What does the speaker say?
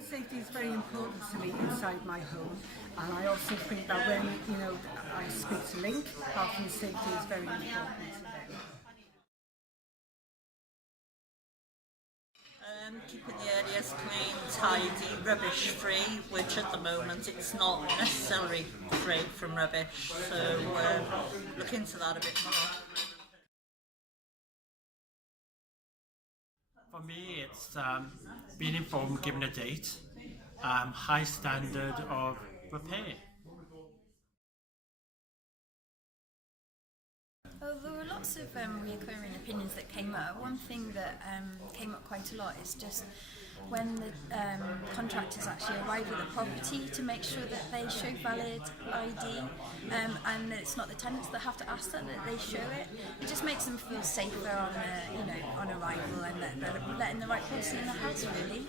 and safety is very important to me inside my home, and I also think that when I speak to Linc, health and safety is very important to them. Keeping the areas clean, tidy, rubbish free, which at the moment it's not necessarily free from rubbish, so look into that a bit more. For me, it's being informed, given a date, high standard of repair. Well, there were lots of recurring opinions that came up. One thing that came up quite a lot is just when the contractors actually arrive at the property to make sure that they show valid ID, and it's not the tenants that have to ask that they show it. It just makes them feel safer on arrival, and that they're letting the right person in the house, really.